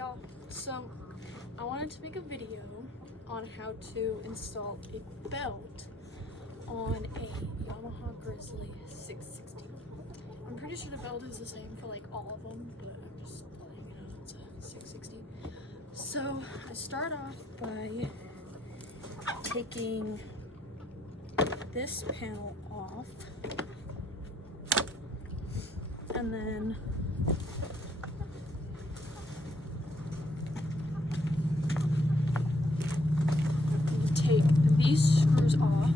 y'all, so I wanted to make a video on how to install a belt on a Yamaha Grizzly 660. I'm pretty sure the belt is the same for like all of them, but I'm just letting you know it's a 660. So I start off by taking this panel off, and then take these screws off,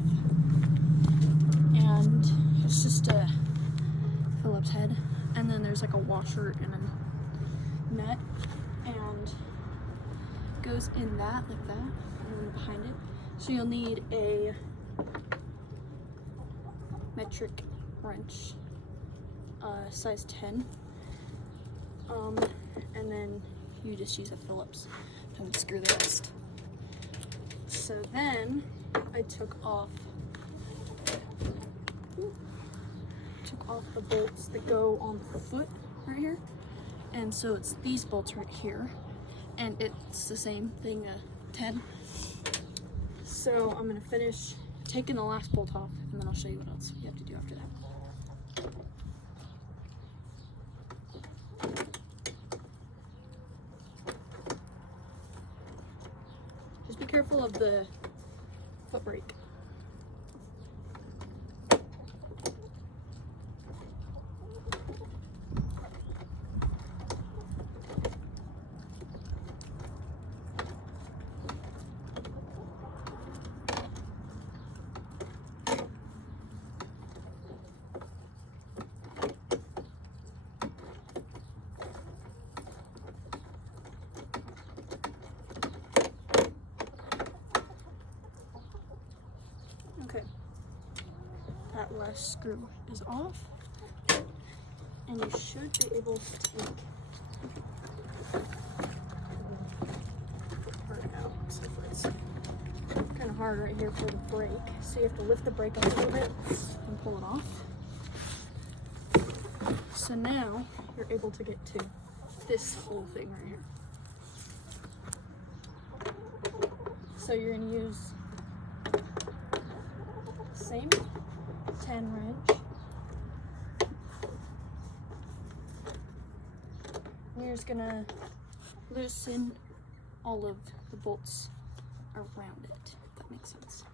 and it's just a Phillips head, and then there's like a washer and a nut, and it goes in that like that, and then behind it. So you'll need a metric wrench, size 10, and then you just use a Phillips and screw the rest. So then I took off the bolts that go on the foot right here, and so it's these bolts right here, and it's the same thing, 10. So I'm gonna finish taking the last bolt off, and then I'll show you what else you have to do after that. Just be careful of the foot brake. Okay, that last screw is off, and you should be able to take the part out, except for it's kind of hard right here for the brake, so you have to lift the brake up a little bit and pull it off. So now you're able to get to this whole thing right here. So you're going to use same 10 wrench. And you're just gonna loosen all of the bolts around it, if that makes sense.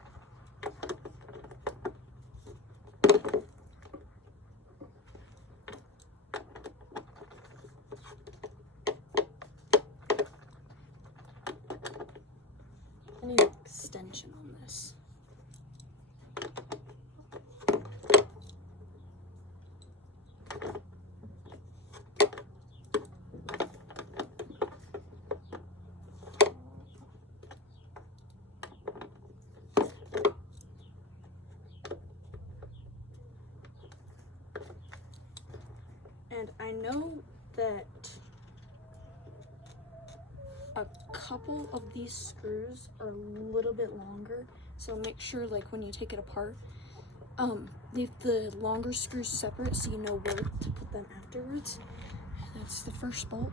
I need an extension on this. And I know that a couple of these screws are a little bit longer, so make sure like when you take it apart, leave the longer screws separate so you know where to put them afterwards. That's the first bolt.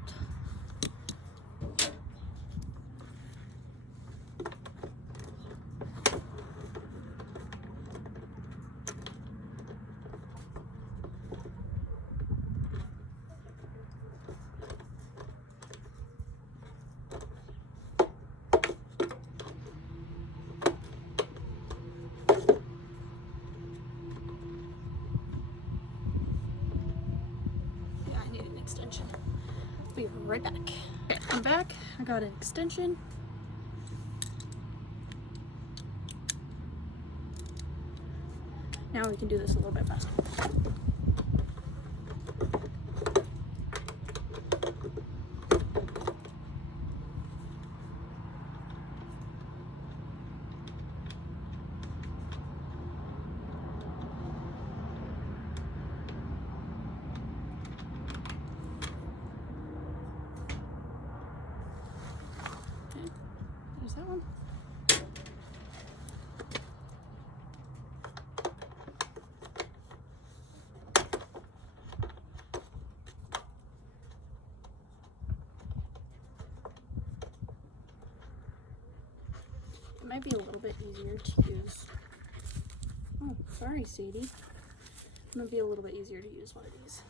Extension. Be right back. Okay, I'm back. I got an extension. Now we can do this a little bit faster. There's that one. It might be a little bit easier to use. Oh, sorry, Sadie. It might be a little bit easier to use one of these.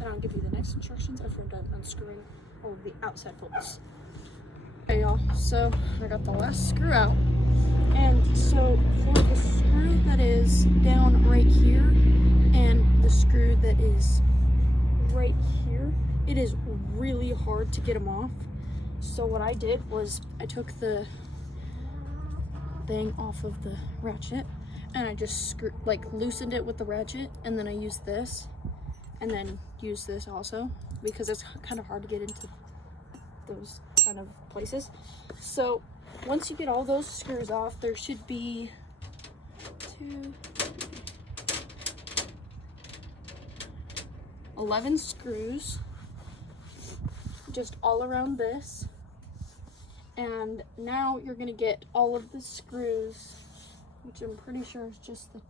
And I'll give you the next instructions after I'm done unscrewing all of the outside bolts. Okay, y'all, so I got the last screw out. And so for the screw that is down right here and the screw that is right here, it is really hard to get them off. So what I did was I took the thing off of the ratchet and I just loosened it with the ratchet, and then I used this and then use this also because it's kind of hard to get into those kind of places. So once you get all those screws off, there should be 11 screws just all around this. And now you're gonna get all of the screws, which I'm pretty sure is just the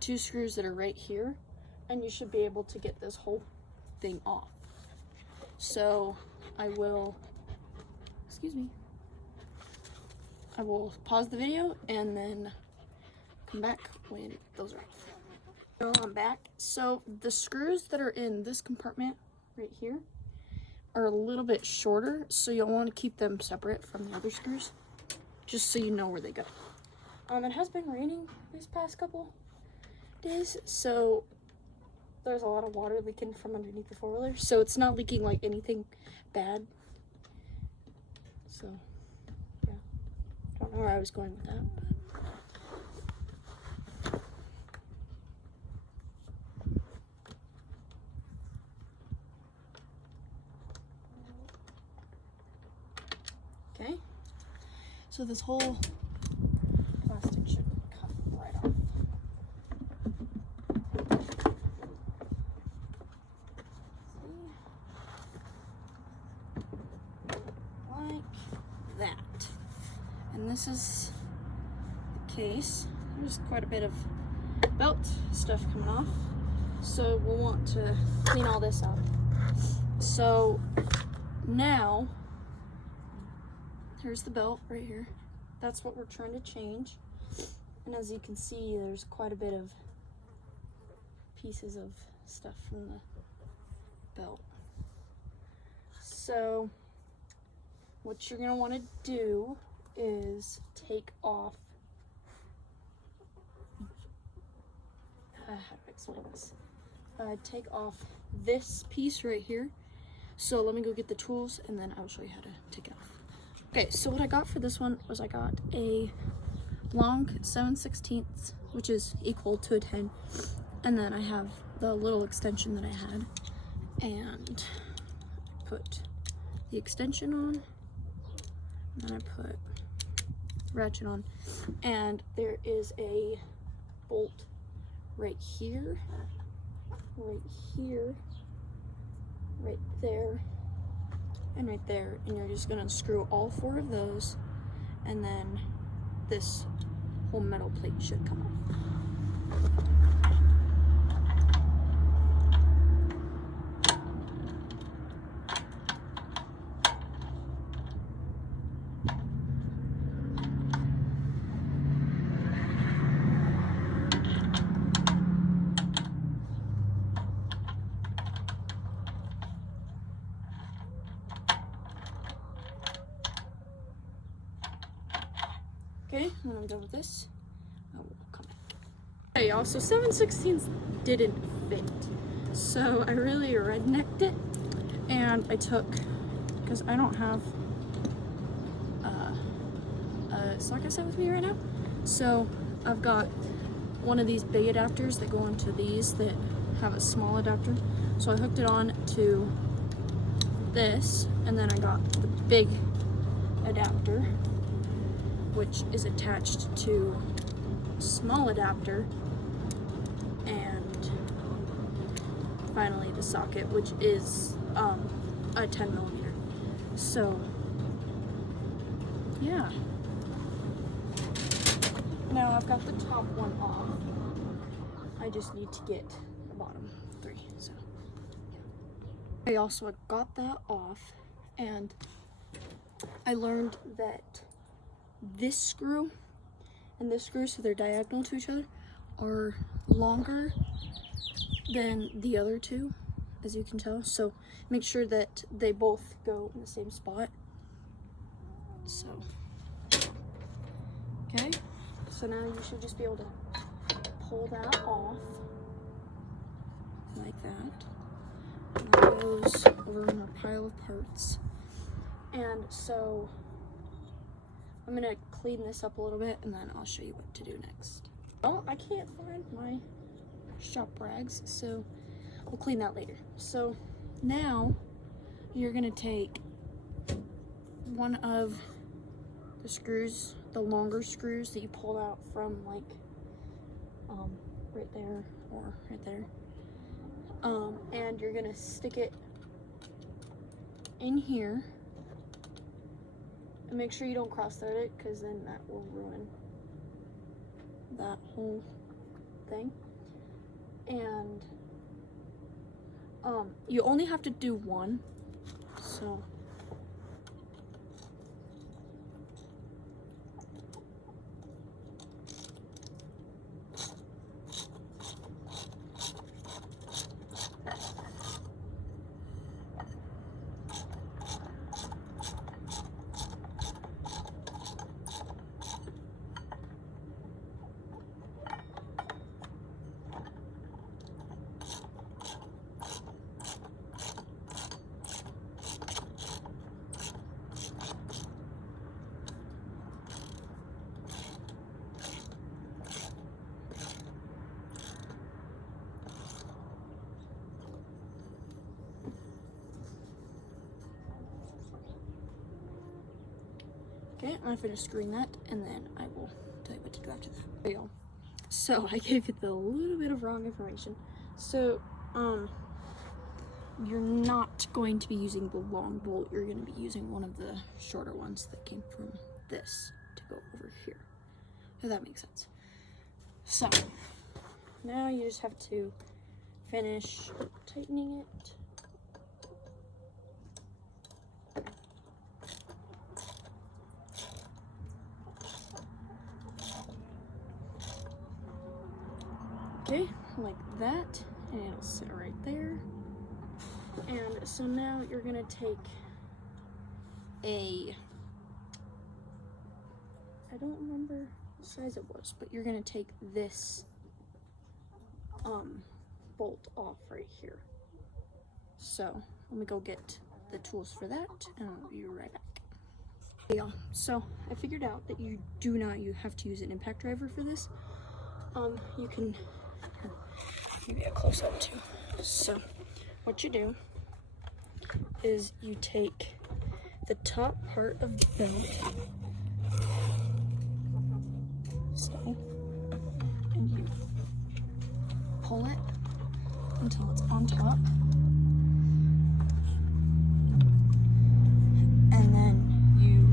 two screws that are right here. And you should be able to get this whole thing off. So I will pause the video and then come back when those are off. So I'm back. So the screws that are in this compartment right here are a little bit shorter, so you'll want to keep them separate from the other screws, just so you know where they go. It has been raining these past couple days, so there's a lot of water leaking from underneath the four-wheeler, so it's not leaking like anything bad. So, yeah. I don't know where I was going with that, but. Okay. So this whole plastic should come right off. That. And this is the case. There's quite a bit of belt stuff coming off, so we'll want to clean all this up. So now here's the belt right here. That's what we're trying to change, and as you can see, there's quite a bit of pieces of stuff from the belt. So what you're going to want to do is take off, how do I explain this? Take off this piece right here. So let me go get the tools and then I'll show you how to take it off. Okay, so what I got for this one was I got a long 7/16, which is equal to a 10. And then I have the little extension that I had, and I put the extension on. And then I put the ratchet on, and there is a bolt right here, right there, and right there, and you're just gonna screw all 4 of those, and then this whole metal plate should come off. Okay, when I'm done with this, I will come back. Okay, y'all, so 7/16 didn't fit. So I really rednecked it, and I took, because I don't have a socket set with me right now, so I've got one of these big adapters that go onto these that have a small adapter. So I hooked it on to this, and then I got the big adapter. which is attached to a small adapter, and finally the socket, which is a 10 millimeter. So yeah. Now I've got the top one off. I just need to get the bottom 3. So I also got that off, and I learned that this screw and this screw, so they're diagonal to each other, are longer than the other two, as you can tell. So make sure that they both go in the same spot. So, okay. So now you should just be able to pull that off like that. And that goes over in our pile of parts. And so I'm gonna clean this up a little bit, and then I'll show you what to do next. Well, I can't find my shop rags, so we'll clean that later. So now you're gonna take one of the screws, the longer screws that you pulled out from like right there or right there, and you're gonna stick it in here, and make sure you don't cross thread it, because then that will ruin that whole thing. And you only have to do one, so okay, I'm gonna finish screwing that, and then I will tell you what to do after that. There you go. So I gave you the little bit of wrong information. So you're not going to be using the long bolt. You're going to be using one of the shorter ones that came from this to go over here, if that makes sense. So now you just have to finish tightening it. Okay, like that, and it'll sit right there. And so now you're gonna take I don't remember what size it was, but you're gonna take this bolt off right here. So let me go get the tools for that, and I'll be right back. Yeah, so I figured out that you have to use an impact driver for this. You can maybe a close up too. So what you do is you take the top part of the belt, so, and you pull it until it's on top, and then you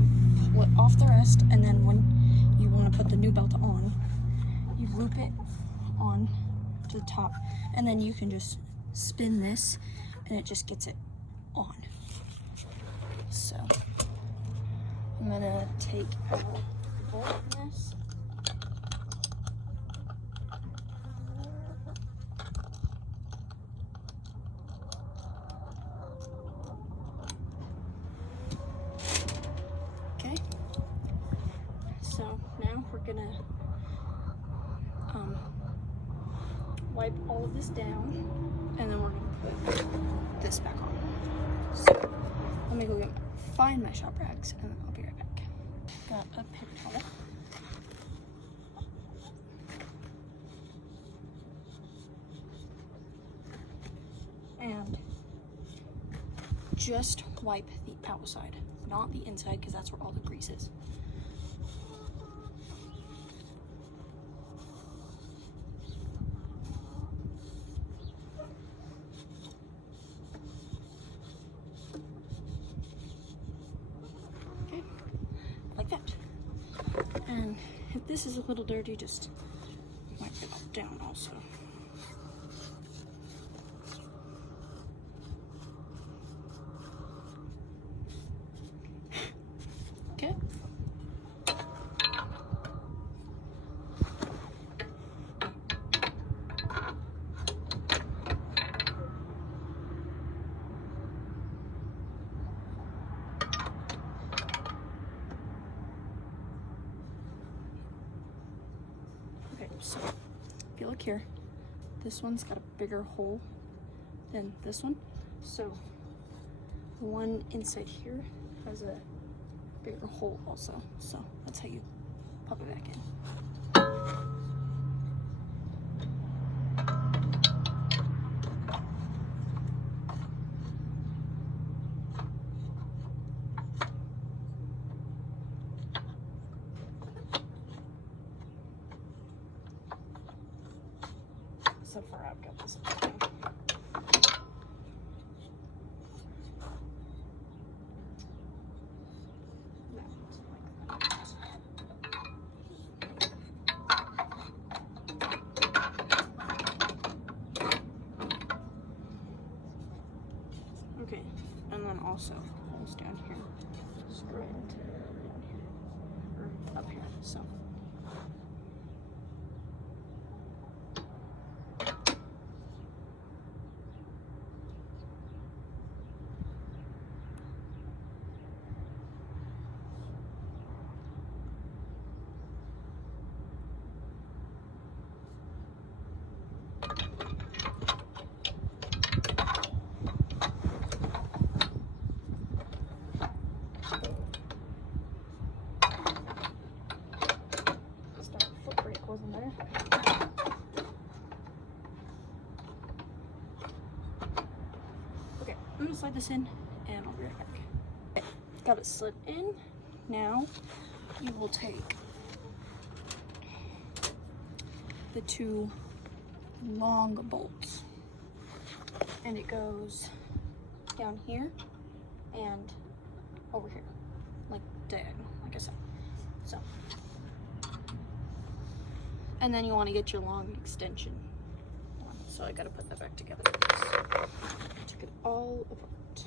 pull it off the rest, and then when you want to put the new belt on, you loop it on to the top, and then you can just spin this and it just gets it on. So I'm gonna take out the bolt from this. Okay, so now we're gonna wipe all of this down, and then we're gonna put this back on. So let me go find my shop rags, and then I'll be right back. Got a paper towel. And just wipe the outside, not the inside, because that's where all the grease is. this is a little dirty, just wipe it all down also. Okay. Okay, so if you look here, this one's got a bigger hole than this one. So the one inside here has a bigger hole also. So that's how you pop it back in. So far I've got this thing. Okay, and then also goes down here, straight down here, or up here, so. Wasn't there. Okay, I'm gonna slide this in and I'll be right back. Okay, got it slid in. Now you will take the two long bolts and it goes down here and over here, like diagonal, like I said. So. And then you want to get your long extension on. So I gotta put that back together. Took it all apart.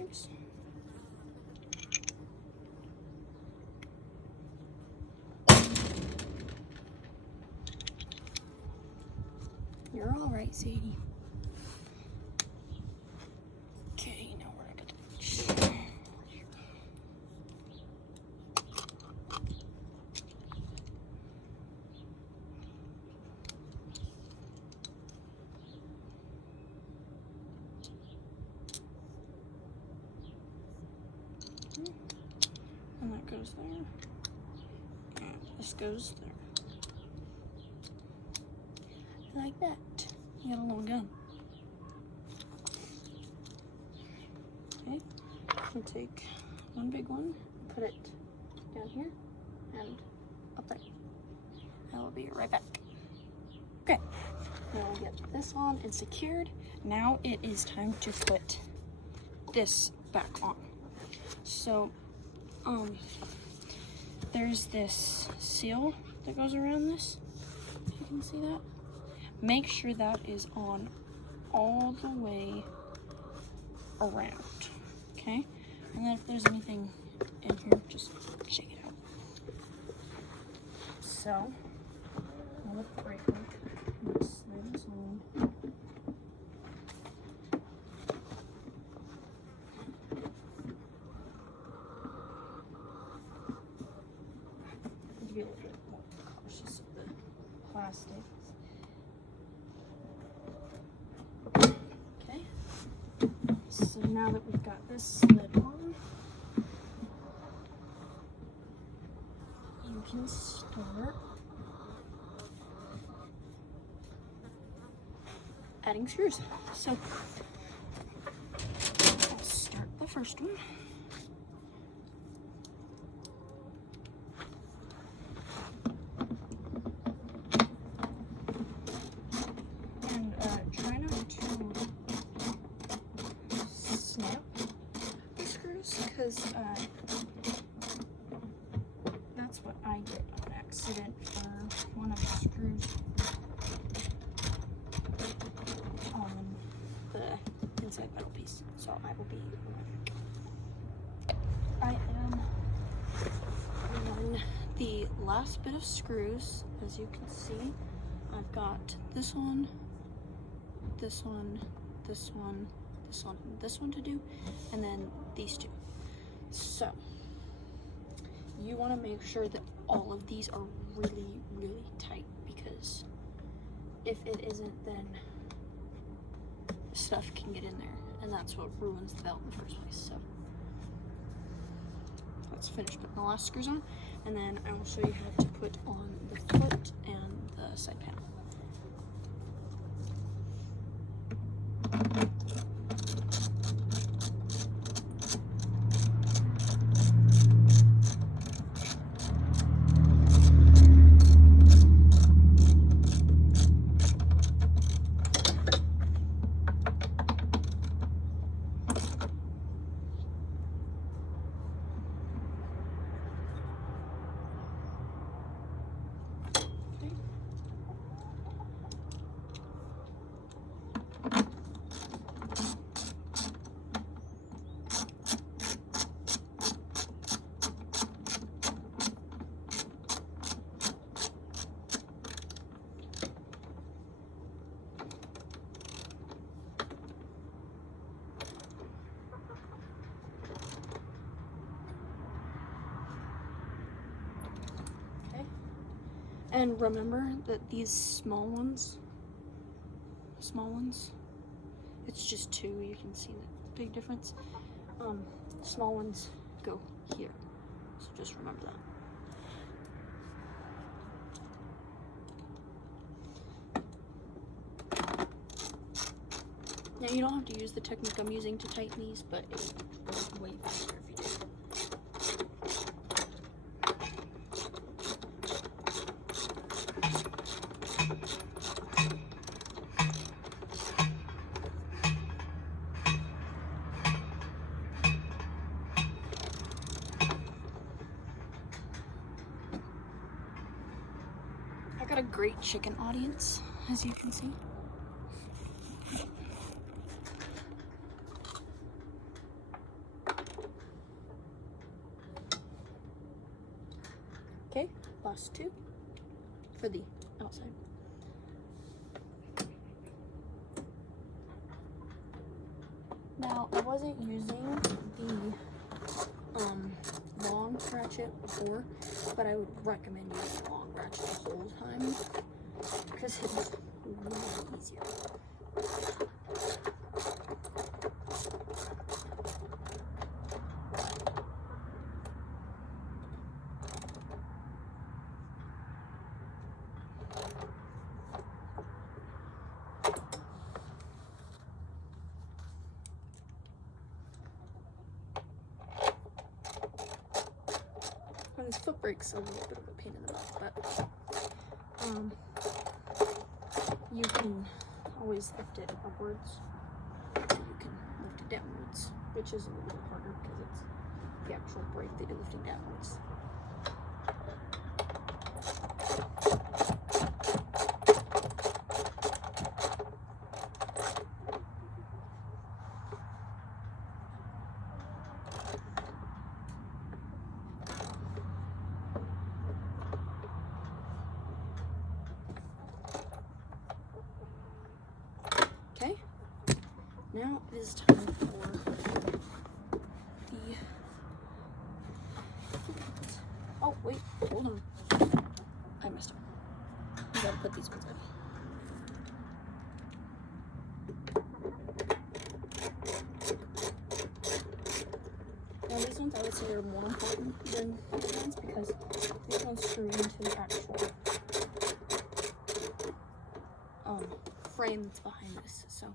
Oops. You're all right, Sadie. Okay, now we're gonna and that goes there. And this goes there. Like that. You got a little gun. Okay, we'll take one big one, put it down here and up there. I will be right back. Okay, now we'll get this on and secured. Now it is time to put this back on. So, there's this seal that goes around this. If you can see that. Make sure that is on all the way around, okay? And then if there's anything in here, just shake it out. So, with the brake hook, just slide this on. To be a little bit more cautious of the plastics. Okay, so now that we've got this slid on, you can start adding screws. So I'll start the first one. because that's what I did on accident for one of the screws on the inside metal piece. So I will be right back. I am on the last bit of screws. As you can see, I've got this one, this one, this one, this one, and this one to do, and then these two. So you want to make sure that all of these are really, really tight, because if it isn't, then stuff can get in there, and that's what ruins the belt in the first place. So let's finish putting the last screws on, and then I will show you how to put on the foot and the side panel. And remember that these small ones, it's just two, you can see the big difference. Small ones go here, so just remember that. Now you don't have to use the technique I'm using to tighten these, but it goes way faster if you do. I got a great chicken audience, as you can see. Okay, last two for the outside. Now, I wasn't using the long ratchet before, but I would recommend using the long ratchet the whole time because it's way easier. And this foot brake's a little bit of a pain in the butt, but you can always lift it upwards, or you can lift it downwards, which is a little bit harder because it's the actual brake that you're lifting downwards. Okay, now it is time for the, oh wait, hold on, I messed up. I gotta put these ones in. Now these ones I would say are more important than these ones because these ones screw into the actual frame that's behind this, so.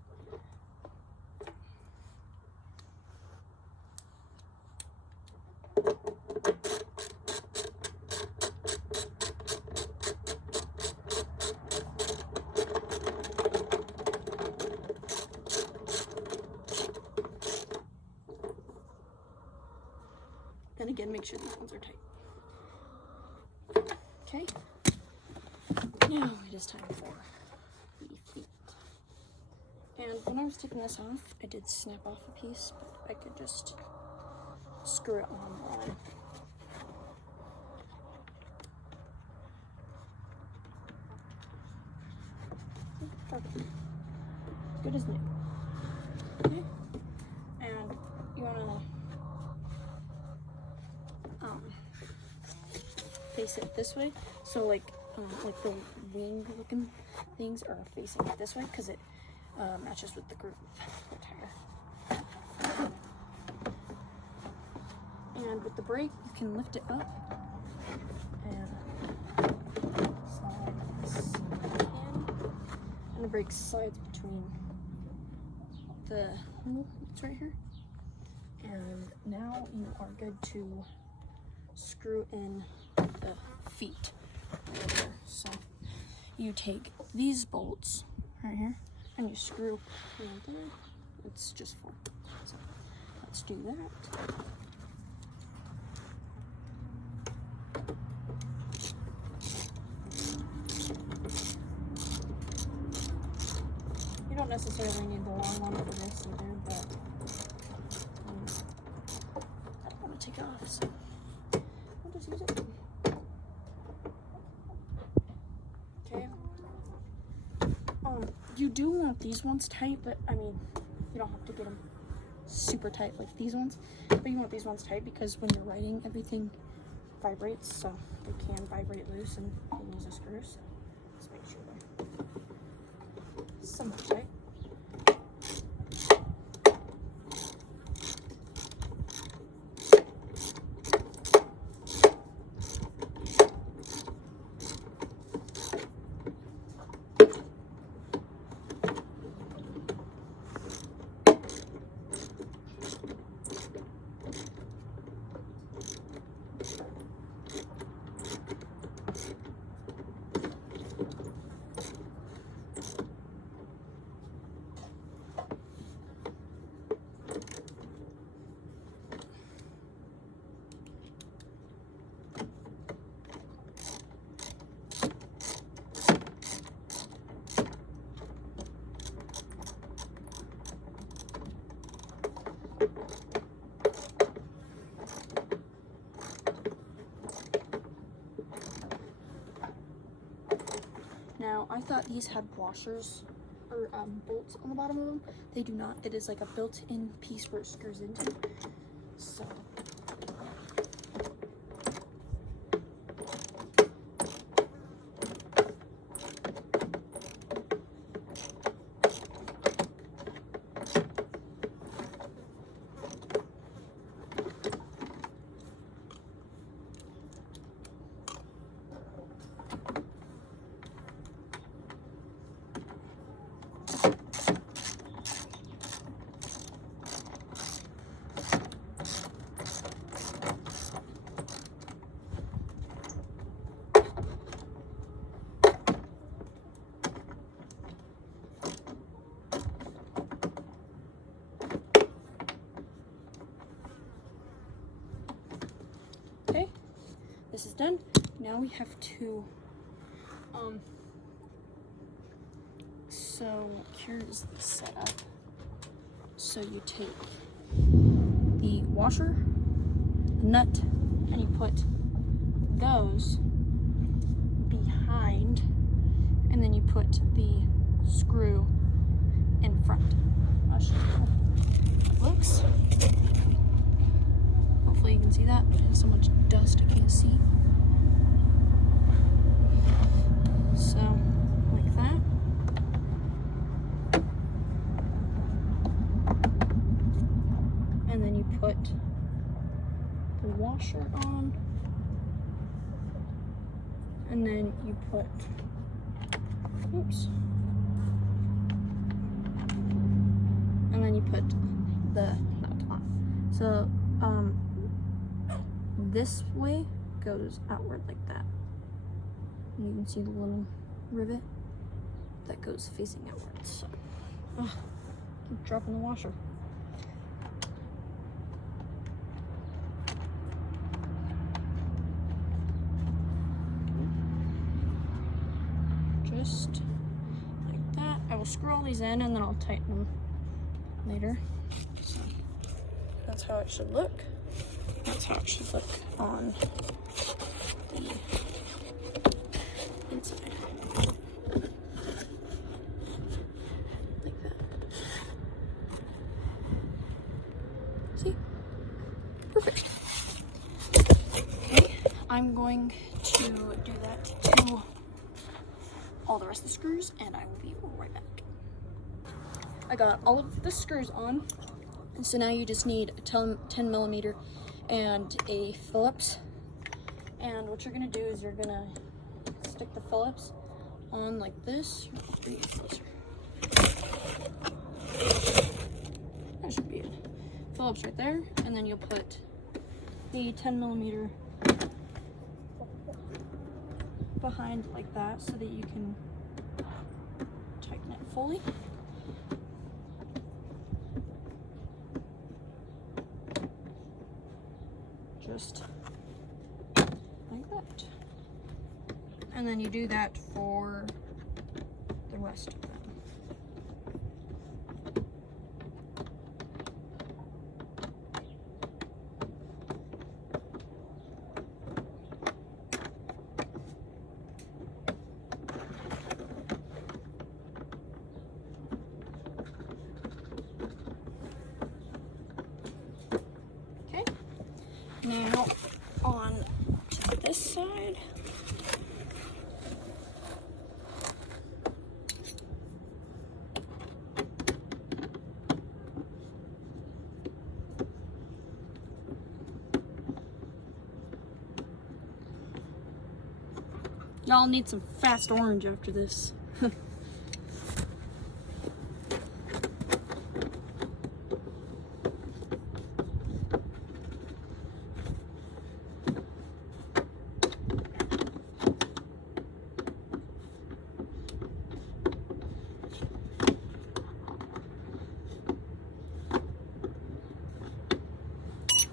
Then again, make sure these ones are tight. Okay. Now it is time for the feet. And when I was taking this off, I did snap off a piece, but I could just screw it on. Perfect. Good as new. Okay. And you wanna face it this way, so like the wing looking things are facing it this way because it matches with the groove of the tire. And with the brake, you can lift it up and slide this in, and the brake slides between the hole that's right here. And now you are good to screw in the feet right here. So you take these bolts right here and you screw around there. It's just 4. So let's do that. You don't necessarily need the long one for this either, but I don't want to take it off, so I'll just use it. Okay. You do want these ones tight, but I mean, you don't have to get them super tight like these ones, but you want these ones tight because when you're riding, everything vibrates, so they can vibrate loose and lose a screw. So just make sure they're somewhat tight. Now, I thought these had washers or bolts on the bottom of them. They do not. It is like a built-in piece where it screws into. So okay, this is done. Now we have to, so here's the setup. So you take the washer, the nut, and you put those behind, and then you put the screw in front. I'll show you how it looks. Hopefully you can see that. There's so much dust I can't see. So, like that. And then you put the washer on. And then you put, oops. And then you put the nut on. So, this way goes outward like that. And you can see the little rivet that goes facing outwards. So, keep dropping the washer. just like that. I will screw all these in and then I'll tighten them later. So that's how it should look. That's how it should look on the inside. Like that. See? Perfect. Okay, I'm going to do that to all the rest of the screws and I will be right back. I got all of the screws on, and so now you just need a 10 millimeter and a Phillips. And what you're gonna do is you're gonna stick the Phillips on like this. Bring it closer. That should be it. Phillips right there, and then you'll put the 10 millimeter behind like that so that you can tighten it fully. Just like that. And then you do that for the rest of them. Now, on to this side. Y'all need some fast orange after this.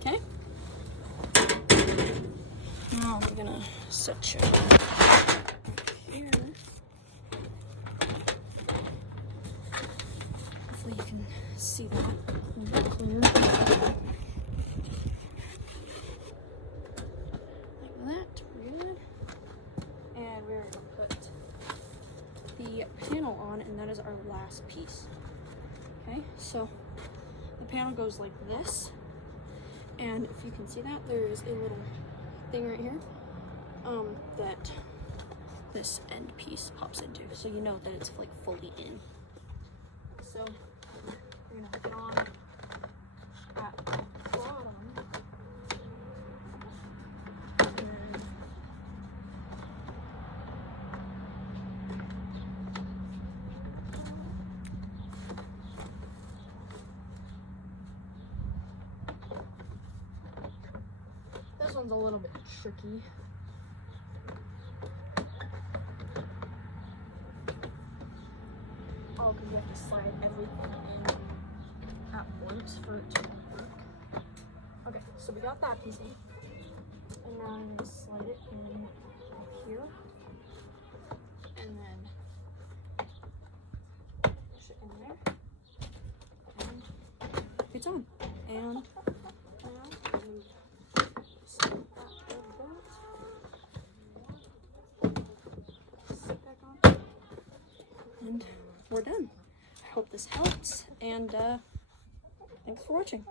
Okay. Now we're gonna set you here. Hopefully you can see that a little bit clearer. Like that, good. And we're gonna put the panel on, and that is our last piece. Okay, so the panel goes like this. And if you can see that, there is a little thing right here that this end piece pops into, so you know that it's like fully in. So we're gonna hook it on at the bottom, and then this one's a little bit tricky. Oh, because you have to slide everything in at once for it to work. Okay, so we got that piece in. And now I'm going to slide it in here. And then push it in there. And it's on. And now and we're done. I hope this helps, and thanks for watching.